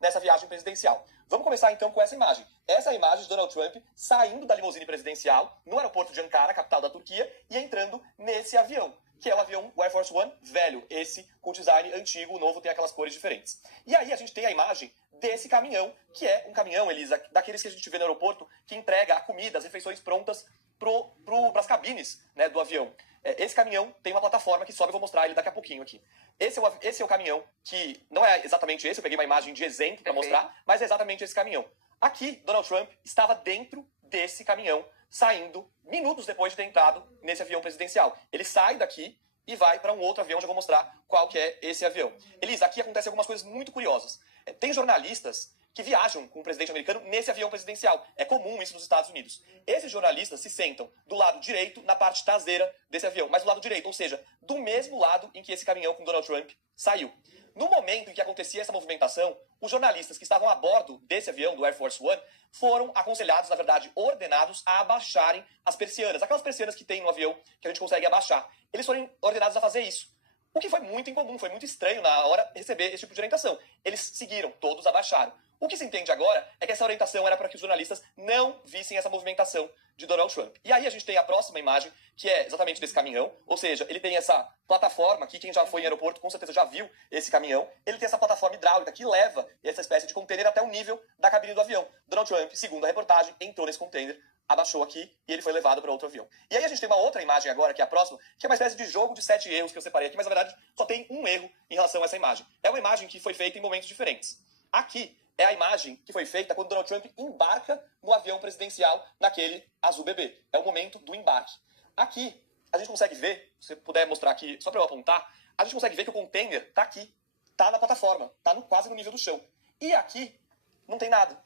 nessa viagem presidencial. Vamos começar então com essa imagem. Essa é a imagem de Donald Trump saindo da limusine presidencial no aeroporto de Ankara, capital da Turquia, e entrando nesse avião, que é o avião Air Force One velho, esse com design antigo, o novo tem aquelas cores diferentes. E aí a gente tem a imagem desse caminhão, que é um caminhão, Elisa, daqueles que a gente vê no aeroporto, que entrega a comida, as refeições prontas para as cabines, né, do avião. Esse caminhão tem uma plataforma que sobe, eu vou mostrar ele daqui a pouquinho aqui. Esse é o caminhão que não é exatamente esse, eu peguei uma imagem de exemplo para mostrar, mas é exatamente esse caminhão. Aqui, Donald Trump estava dentro desse caminhão, saindo minutos depois de ter entrado nesse avião presidencial. Ele sai daqui e vai para um outro avião, já vou mostrar qual que é esse avião. Elisa, aqui acontecem algumas coisas muito curiosas. Tem jornalistas que viajam com o presidente americano nesse avião presidencial. É comum isso nos Estados Unidos. Esses jornalistas se sentam do lado direito, na parte traseira desse avião, mas do lado direito, ou seja, do mesmo lado em que esse caminhão com Donald Trump saiu. No momento em que acontecia essa movimentação, os jornalistas que estavam a bordo desse avião, do Air Force One, foram aconselhados, na verdade, ordenados a abaixarem as persianas. Aquelas persianas que tem no avião que a gente consegue abaixar. Eles foram ordenados a fazer isso. O que foi muito incomum, foi muito estranho na hora receber esse tipo de orientação. Eles seguiram, todos abaixaram. O que se entende agora é que essa orientação era para que os jornalistas não vissem essa movimentação de Donald Trump. E aí a gente tem a próxima imagem, que é exatamente desse caminhão, ou seja, ele tem essa plataforma aqui, quem já foi em aeroporto com certeza já viu esse caminhão, ele tem essa plataforma hidráulica que leva essa espécie de container até o nível da cabine do avião. Donald Trump, segundo a reportagem, entrou nesse container, abaixou aqui e ele foi levado para outro avião. E aí a gente tem uma outra imagem agora, que é a próxima, que é uma espécie de jogo de 7 erros que eu separei aqui, mas na verdade só tem um erro em relação a essa imagem. É uma imagem que foi feita em momentos diferentes. Aqui é a imagem que foi feita quando Donald Trump embarca no avião presidencial, naquele azul bebê. É o momento do embarque. Aqui, a gente consegue ver, se você puder mostrar aqui, só para eu apontar, a gente consegue ver que o container está aqui, está na plataforma, está quase no nível do chão. E aqui, não tem nada.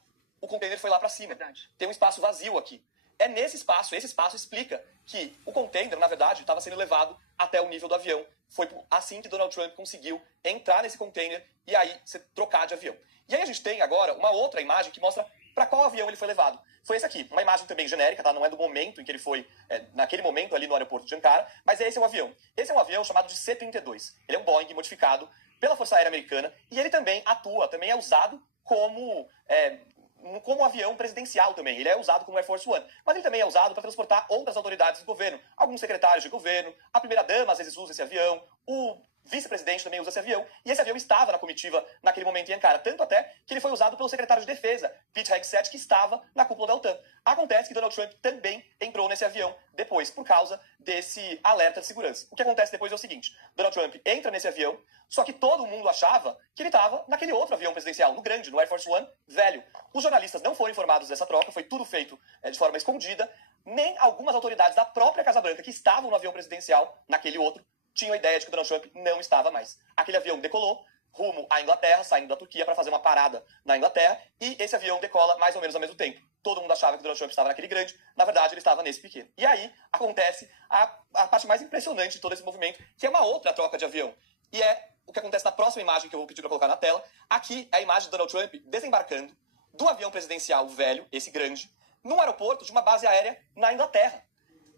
O container foi lá para cima. Verdade. Tem um espaço vazio aqui. É nesse espaço, esse espaço explica que o container, na verdade, estava sendo levado até o nível do avião. Foi assim que Donald Trump conseguiu entrar nesse container e aí se trocar de avião. E aí a gente tem agora uma outra imagem que mostra para qual avião ele foi levado. Foi essa aqui, uma imagem também genérica, tá? Não é do momento em que ele foi, naquele momento ali no aeroporto de Ankara, mas esse é o avião. Esse é um avião chamado de C-32. Ele é um Boeing modificado pela Força Aérea Americana e ele também atua, também é usado como avião presidencial também. Ele é usado como Air Force One. Mas ele também é usado para transportar outras autoridades do governo. Alguns secretários de governo, a primeira-dama às vezes usa esse avião, o vice-presidente também usa esse avião. E esse avião estava na comitiva naquele momento em Ankara. Tanto até que ele foi usado pelo secretário de defesa, Pete Hegseth, que estava na cúpula da OTAN. Acontece que Donald Trump também entrou nesse avião depois, por causa desse alerta de segurança. O que acontece depois é o seguinte. Donald Trump entra nesse avião, só que todo mundo achava que ele estava naquele outro avião presidencial, no grande, no Air Force One velho. Os jornalistas não foram informados dessa troca, foi tudo feito de forma escondida. Nem algumas autoridades da própria Casa Branca que estavam no avião presidencial, naquele outro, tinham a ideia de que o Donald Trump não estava mais. Aquele avião decolou rumo à Inglaterra, saindo da Turquia para fazer uma parada na Inglaterra, e esse avião decola mais ou menos ao mesmo tempo. Todo mundo achava que o Donald Trump estava naquele grande, na verdade ele estava nesse pequeno. E aí acontece a parte mais impressionante de todo esse movimento, que é uma outra troca de avião. E é o que acontece na próxima imagem que eu vou pedir para colocar na tela. Aqui é a imagem de Donald Trump desembarcando do avião presidencial velho, esse grande, num aeroporto de uma base aérea na Inglaterra.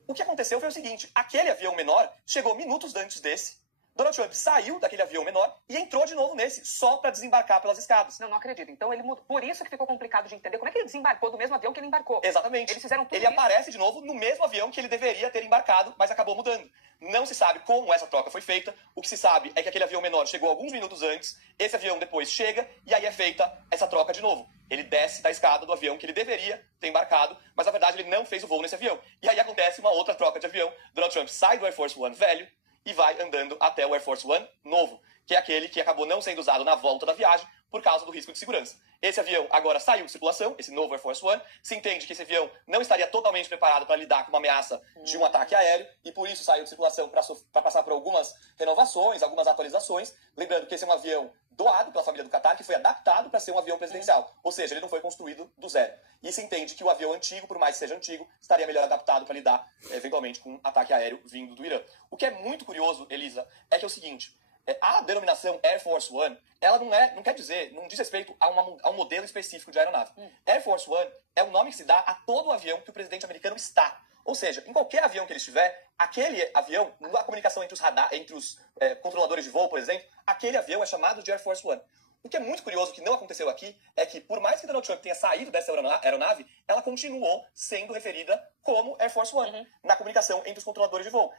O que aconteceu foi o seguinte, aquele avião menor chegou minutos antes desse, Donald Trump saiu daquele avião menor e entrou de novo nesse, só para desembarcar pelas escadas. Não acredito. Então ele mudou. Por isso que ficou complicado de entender como é que ele desembarcou do mesmo avião que ele embarcou. Exatamente. Eles fizeram tudo Ele aparece de novo no mesmo avião que ele deveria ter embarcado, mas acabou mudando. Não se sabe como essa troca foi feita. O que se sabe é que aquele avião menor chegou alguns minutos antes, esse avião depois chega e aí é feita essa troca de novo. Ele desce da escada do avião que ele deveria ter embarcado, mas na verdade ele não fez o voo nesse avião. E aí acontece uma outra troca de avião. Donald Trump sai do Air Force One velho e vai andando até o Air Force One novo, que é aquele que acabou não sendo usado na volta da viagem por causa do risco de segurança. Esse avião agora saiu de circulação, esse novo Air Force One. Se entende que esse avião não estaria totalmente preparado para lidar com uma ameaça de um ataque aéreo e por isso saiu de circulação para passar por algumas renovações, algumas atualizações. Lembrando que esse é um avião doado pela família do Qatar, que foi adaptado para ser um avião presidencial. Ou seja, ele não foi construído do zero. E se entende que o avião antigo, por mais que seja antigo, estaria melhor adaptado para lidar, eventualmente, com um ataque aéreo vindo do Irã. O que é muito curioso, Elisa, é que é o seguinte, a denominação Air Force One, ela não quer dizer, não diz respeito a um modelo específico de aeronave. Air Force One é o nome que se dá a todo o avião que o presidente americano está. Ou seja, em qualquer avião que ele estiver, aquele avião, na comunicação entre os controladores de voo, por exemplo, aquele avião é chamado de Air Force One. O que é muito curioso, que não aconteceu aqui, é que por mais que Donald Trump tenha saído dessa aeronave, ela continuou sendo referida como Air Force One na comunicação entre os controladores de voo.